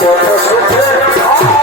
সুখে আছি।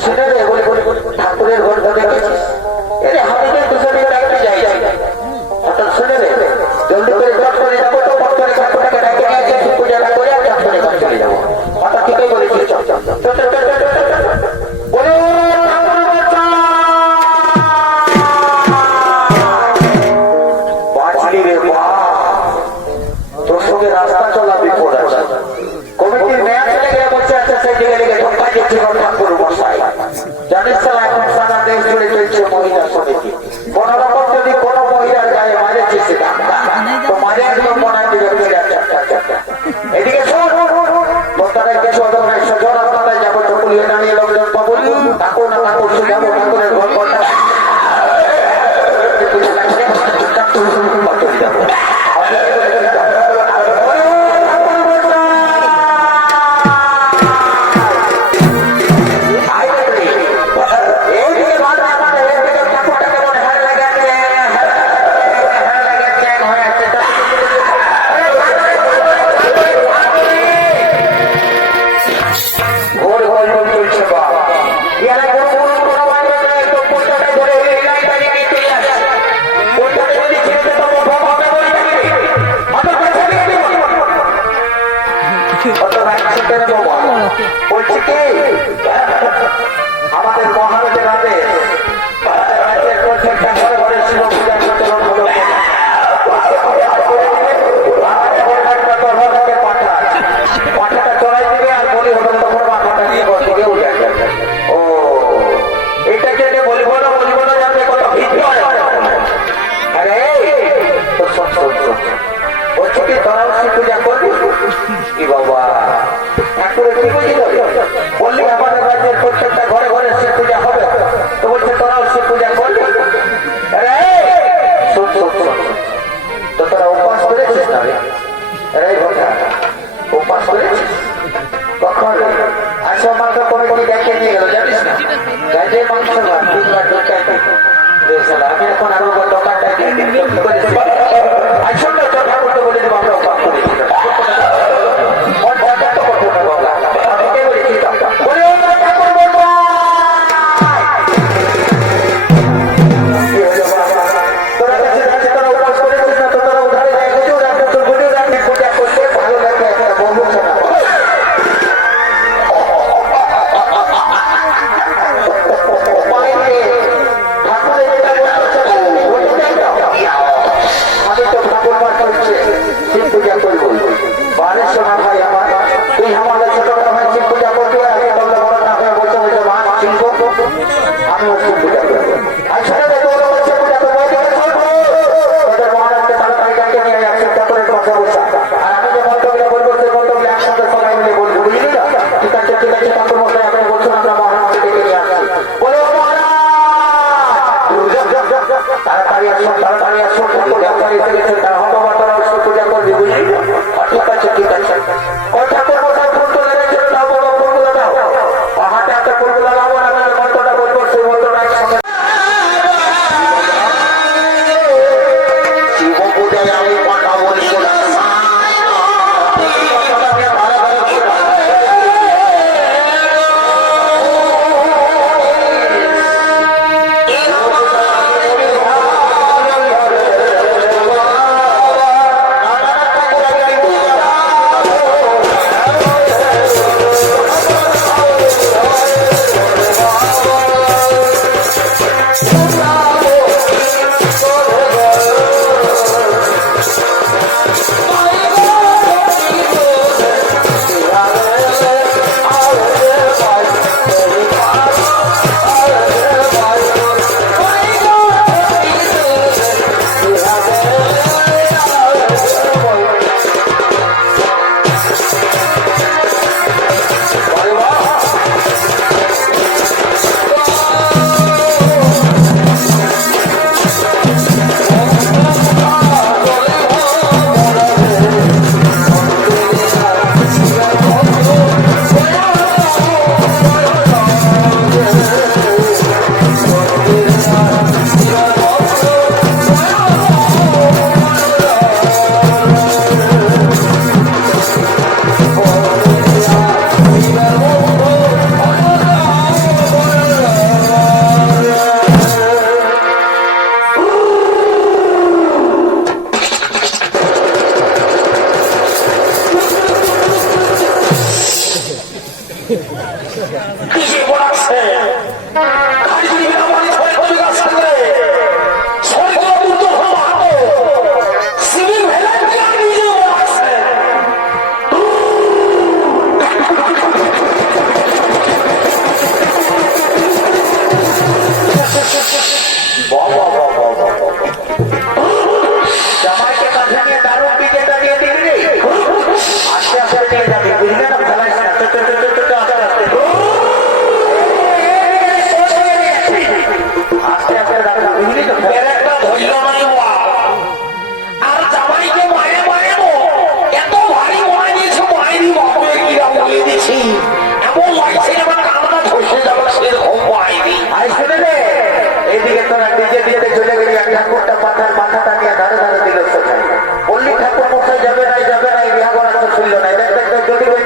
শুনে রে বলে ঠাকুরের ঘর ধরে গেছিস এরে হামিদের দুজনে ডাকতে যাই হঠাৎ শুনে রে জলদি করে কাজ করে যাবো তো পথ করে ঠাকুরটাকে ডাকে নিয়ে আসে পূজাটা করে আর কাজ করে কাজ চলে যাবো হঠাৎ ঠিকই বলেছিস বলে বাঁচলি রে বা তোর সঙ্গে রাস্তা চলা বিপদ আছে কমিটির মেয়া চলে গিয়ে বলছে আচ্ছা সেই দিকে লেগে ঢোকা দিচ্ছে ঠাকুর মশাই জানিস তো এখন সারা দেশ জুড়ে চলছে মহিলা সমিতি কোন রকম যদি কোন মহিলার গায়ে মারেছে সেটা তো মাঝে একদম মনে দিবে এদিকে তোর কিছু সজন আপনারা যাবো চকুলিয়ে দাঁড়িয়ে লোকজন পাবো ঠাকুর না ঠাকুর যাবো ঠাকুরের ঘর ঘরটা যাবো বলছি কি আমাদের মহারাজের আদেশ রাজ্যের প্রত্যেকটা ঘরে ঘরে শিব পূজা প্রচলন হলো পাঠাটা চড়াই দিবে আর বলি হলো তখন মাথাটা নিয়ে বসে উঠে ও এটাকে বলিব না জানবে কত ভিড় আরে বলছি কি তোরাও শিব পূজা করবি কি বাবা ঠাকুরের কি বুঝি বললি আমাদের রাজ্যের প্রত্যেকটা ঘরে ঘরে শিব পূজা হবে তো বলছে তোরাও শিব পূজা করবি তো তোরা উপাস করেছিস না রে ঘটা উপাস করেছিস কখন আসো মাত্র কমিটি দেখে নিয়ে গেল জানিস না গাছে মাংস ভাত তিনবার ঢোকাই আমি এখন আরো দোকানটা আসো না তোর ঠাকুরকে বলে দেবো আমরা উপাস করেছি বলে কিসে বলাচ্ছে কাজী বিরামানি ছয় কবি গাছ সঙ্গে স্বর্গ উর্দু ভালো সিভিল ভেলাই নিজে বলাচ্ছে বাবা বাবা জামাইকে কাঁধে নিয়ে দারুণ দিকে দাঁড়িয়ে দিবি আস্তে আস্তে নিয়ে যাবি বুঝলে না ফেলাইস না আস্তে আস্তে আস্তে দাঁড়াবি বুঝলি তো একটা ধৈর্য নাই আর জামাইকে মায়ে মায়ে এত ভারী মনে দিয়েছে মায়েরই বাপে কিরা বলে দিছি এমন লাগছে আমার কামনা ধসে যাবে সেরকম মায়েরই আই শুনে রে এইদিকে তোরা নিজে দিয়ে চলে গেলি এক ঠাকুরটা পাথার মাথাটা নিয়ে ধারে ধারে দিল সোজাই বললি ঠাকুর মশাই যাবে নাই বিয়া করার তো শুনল না যদি বলি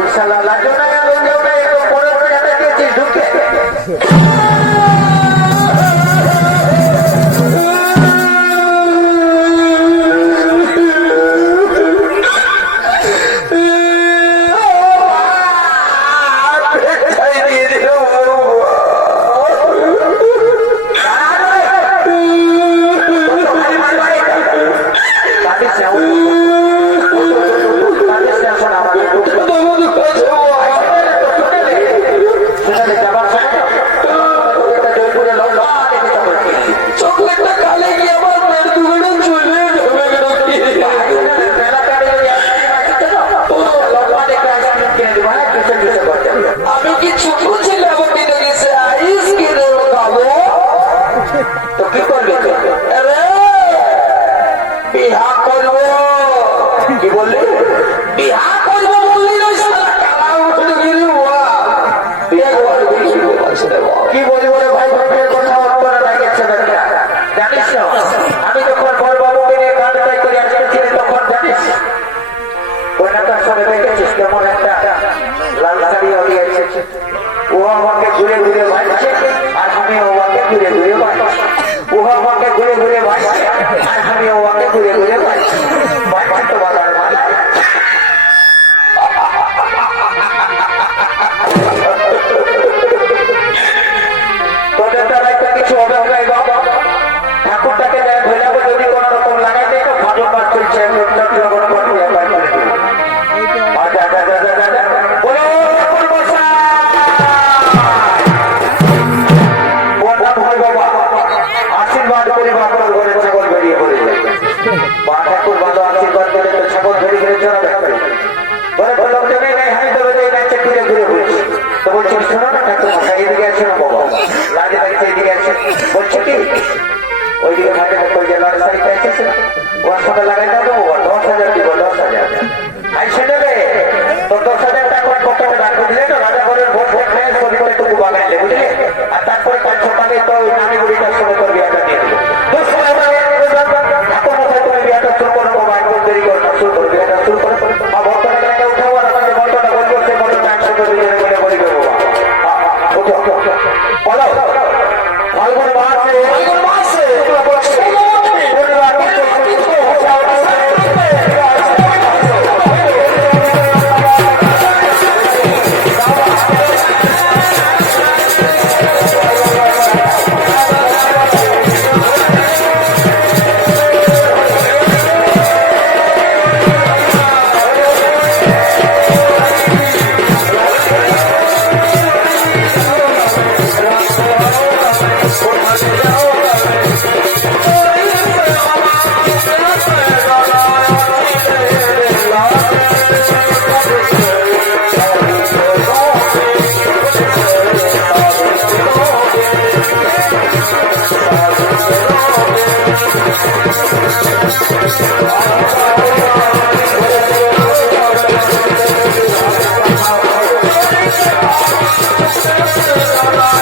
ইনশাআল্লাহ লাগবে না পরে দিয়েছিস ঢুকে হচ্ছে